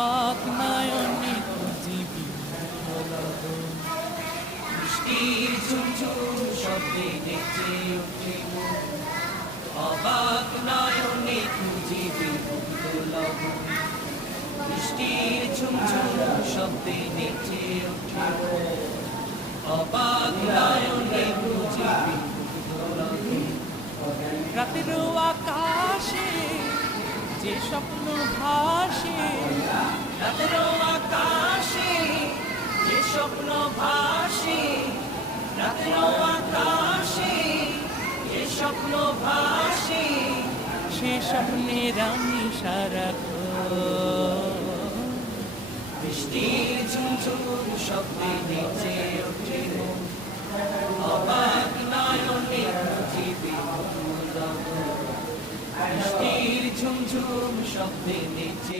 অবাক নয়নে খুঁজিবি বৃষ্টির ঝুমঝুম শব্দে নেচে ওঠে মন, অবাক নয়নে খুঁজিবি মুগ্ধ লগন। বৃষ্টির ঝুমঝুম শব্দে নেচে ওঠে মন, অবাক নয়নে খুঁজিবি মুগ্ধ লগন। রাতের আকাশে যে স্বপ্ন ভাসে, রাতের আকাশে যে স্বপ্ন ভাসে, রাতের আকাশে যে স্বপ্ন ভাসে, সে স্বপ্নের আমি সারাক্ষণ বৃষ্টির ঝুমঝুম শব্দে নেচে ওঠে মন, অবাক নয়নে খুঁজিবি মুগ্ধ লগন। বৃষ্টির ঝুমঝুম শব্দে নেচে